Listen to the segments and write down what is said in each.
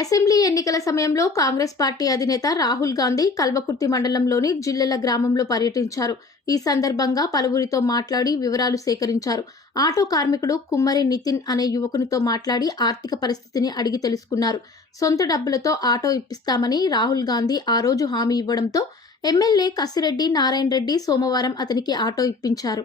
Assembly ఎన్నికల సమయంలో Congress party అధినేత రాహుల్ గాంధీ కల్వకుర్తి మండలంలోని జిల్లెల గ్రామంలో పర్యటించారు. ఈ సందర్భంగా పలువురితో మాట్లాడి వివరాలు సేకరించారు. ఆటో కార్మికుడు కుమ్మరి నితిన్ అనే యువకునితో మాట్లాడి ఆర్థిక పరిస్థితిని అడిగి తెలుసుకున్నారు. సొంత డబ్బులతో ఆటో ఇప్పిస్తామని రాహుల్ గాంధీ ఆ రోజు హామీ ఇవ్వడంతో ఎమ్మెల్యే కసిరెడ్డి నారాయణ రెడ్డి సోమవారం అతనికి ఆటో ఇప్పించారు.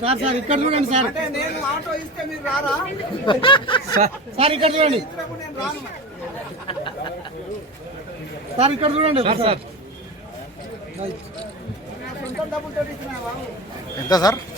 సార్ సార్ ఇక్కడ చూడండి సార్. నేను ఆటో ఇస్తే మీరు రారా? సార్ ఇక్కడ చూడండి. ఇచ్చినప్పుడు నేను రాను. సార్ ఇక్కడ చూడండి. ఎంత సార్?